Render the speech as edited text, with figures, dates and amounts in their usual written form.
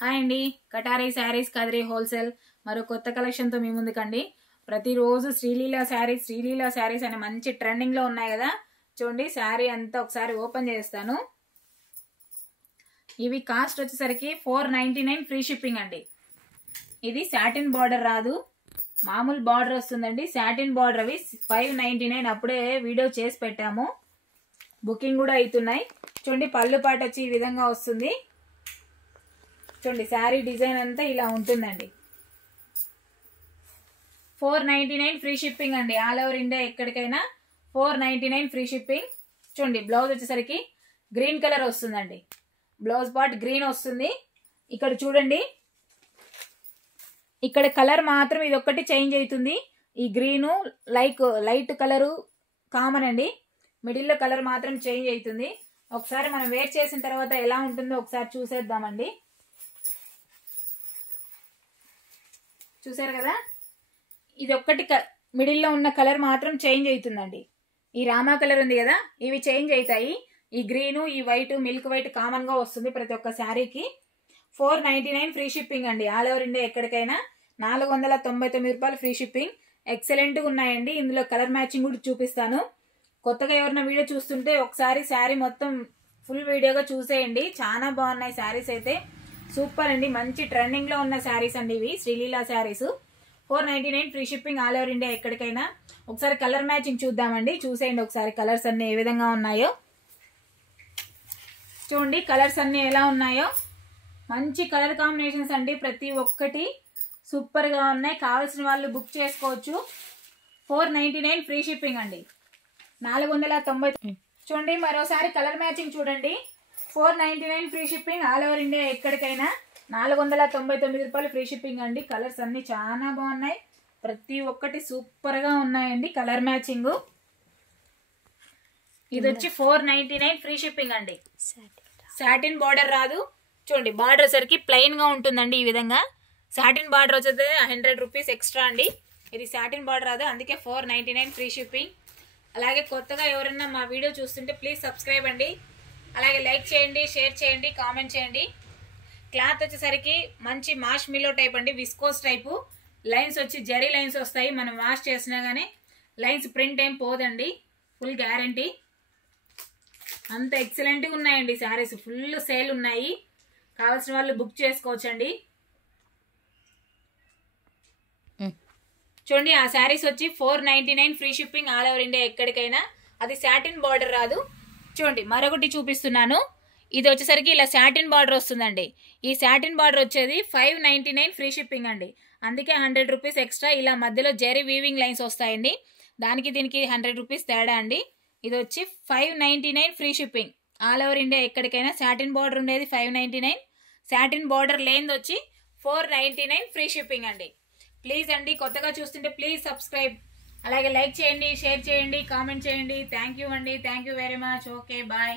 Hi అండి, కటారీ saris Kadiri wholesale మరో కొత్త కలెక్షన్తో మీ ముందుకండి. ప్రతిరోజు శ్రీలీల శారీస్ అనే మంచి ట్రెండింగ్లో ఉన్నాయి కదా. చూడండి, శారీ అంతా ఒకసారి ఓపెన్ చేస్తాను. ఇవి కాస్ట్ వచ్చేసరికి 499 ఫ్రీ షిప్పింగ్ అండి. ఇది సాటిన్ బార్డర్ రాదు, మామూలు బార్డర్ వస్తుందండి. సాటిన్ బార్డర్ అవి 599. అప్పుడే వీడియో చేసి పెట్టాము, బుకింగ్ కూడా అవుతున్నాయి. చూడండి, పళ్ళు పాట వచ్చి ఈ విధంగా వస్తుంది. చూడండి, శారీ డిజైన్ అంతా ఇలా ఉంటుందండి. 499 ఫ్రీ షిప్పింగ్ అండి. ఆల్ ఓవర్ ఇండియా ఎక్కడికైనా 499 ఫ్రీ షిప్పింగ్. చూడండి, బ్లౌజ్ వచ్చేసరికి గ్రీన్ కలర్ వస్తుందండి. బ్లౌజ్ పార్ట్ గ్రీన్ వస్తుంది. ఇక్కడ చూడండి, ఇక్కడ కలర్ మాత్రం ఇది ఒక్కటి చేంజ్ అవుతుంది. ఈ గ్రీను లైట్ కలరు కామన్ అండి. మిడిల్లో కలర్ మాత్రం చేంజ్ అవుతుంది. ఒకసారి మనం వేర్ చేసిన తర్వాత ఎలా ఉంటుందో ఒకసారి చూసేద్దామండి. చూసారు కదా, ఇది ఒక్కటి మిడిల్లో ఉన్న కలర్ మాత్రం చేంజ్ అవుతుందండి. ఈ రామా కలర్ ఉంది కదా, ఇవి చేంజ్ అవుతాయి. ఈ గ్రీను, ఈ వైట్, మిల్క్ వైట్ కామన్ గా వస్తుంది ప్రతి ఒక్క శారీకి. 499 ఫ్రీ షిప్పింగ్ అండి. ఆల్ ఓవర్ ఇండియా ఎక్కడికైనా 499 రూపాయలు ఫ్రీ షిప్పింగ్. ఎక్సలెంట్ గా ఉన్నాయండి. ఇందులో కలర్ మ్యాచింగ్ కూడా చూపిస్తాను. కొత్తగా ఎవరైనా వీడియో చూస్తుంటే ఒకసారి శారీ మొత్తం ఫుల్ వీడియోగా చూసేయండి. చాలా బాగున్నాయి శారీస్ అయితే, సూపర్ అండి. మంచి ట్రెండింగ్ లో ఉన్న శారీస్ అండి ఇవి, Sreeleela saris. 499 free shipping all over India ఎక్కడికైనా. ఒకసారి కలర్ మ్యాచింగ్ చూద్దామండి. చూసేయండి ఒకసారి కలర్స్ అన్ని ఏ విధంగా ఉన్నాయో. చూడండి, కలర్స్ అన్ని ఎలా ఉన్నాయో. మంచి కలర్ కాంబినేషన్స్ అండి, ప్రతి ఒక్కటి సూపర్ గా ఉన్నాయి. కావాల్సిన వాళ్ళు బుక్ చేసుకోవచ్చు. 499 ఫ్రీ షిప్పింగ్ అండి. 490. చూడండి, మరోసారి కలర్ మ్యాచింగ్ చూడండి. 499 free shipping all over India ఎక్కడికైనా. 499 రూపాయలు ఫ్రీ షిప్పింగ్ అండి. కలర్స్ అన్ని చాలా బాగున్నాయి, ప్రతి ఒక్కటి సూపర్ గా ఉన్నాయండి. Colour matching. ఇది వచ్చి 499 ఫ్రీ షిప్పింగ్ అండి. సాటిన్ బార్డర్ రాదు. చూడండి, బార్డర్ సరికి ప్లెయిన్ గా ఉంటుందండి. ఈ విధంగా సాటిన్ బార్డర్ వచ్చేది 100 రూపీస్ ఎక్స్ట్రా అండి. ఇది సాటిన్ బార్డర్ రాదు, అందుకే 499 ఫ్రీ షిప్పింగ్. అలాగే కొత్తగా ఎవరైనా మా వీడియో చూస్తుంటే ప్లీజ్ సబ్స్క్రైబ్ అండి. అలాగే లైక్ చేయండి, షేర్ చేయండి, కామెంట్ చేయండి. క్లాత్ వచ్చేసరికి మంచి మాష్ మిల్లో టైప్ అండి, విస్కోస్ టైపు. లైన్స్ వచ్చి జరీ లైన్స్ వస్తాయి. మనం వాష్ చేసినా కానీ లైన్స్ ప్రింట్ ఏం పోదండి, ఫుల్ గ్యారంటీ. అంత ఎక్సలెంట్గా ఉన్నాయండి శారీస్. ఫుల్ సేల్ ఉన్నాయి, కావాల్సిన వాళ్ళు బుక్ చేసుకోవచ్చండి. చూడండి, ఆ శారీస్ వచ్చి 499 free shipping all over India ఎక్కడికైనా. అది సాటిన్ బార్డర్ రాదు. చూడండి, మరొకటి చూపిస్తున్నాను. ఇది వచ్చేసరికి ఇలా సాటిన్ బార్డర్ వస్తుందండి. ఈ సాటిన్ బార్డర్ వచ్చేది 599 ఫ్రీ షిప్పింగ్ అండి. అందుకే 100 రూపీస్ ఎక్స్ట్రా. ఇలా మధ్యలో జెరీ వీవింగ్ లైన్స్ వస్తాయండి, దానికి దీనికి 100 రూపీస్ తేడా అండి. ఇది వచ్చి 599 free shipping all over India ఎక్కడికైనా. సాటిన్ బార్డర్ ఉండేది 599, సాటిన్ బార్డర్ లేనిది వచ్చి 499 ఫ్రీ షిప్పింగ్ అండి. ప్లీజ్ అండి, కొత్తగా చూస్తుంటే ప్లీజ్ సబ్స్క్రైబ్. అలాగే లైక్ చేయండి, షేర్ చేయండి, కామెంట్ చేయండి. థ్యాంక్ యూ అండి, thank you very much. Okay, bye.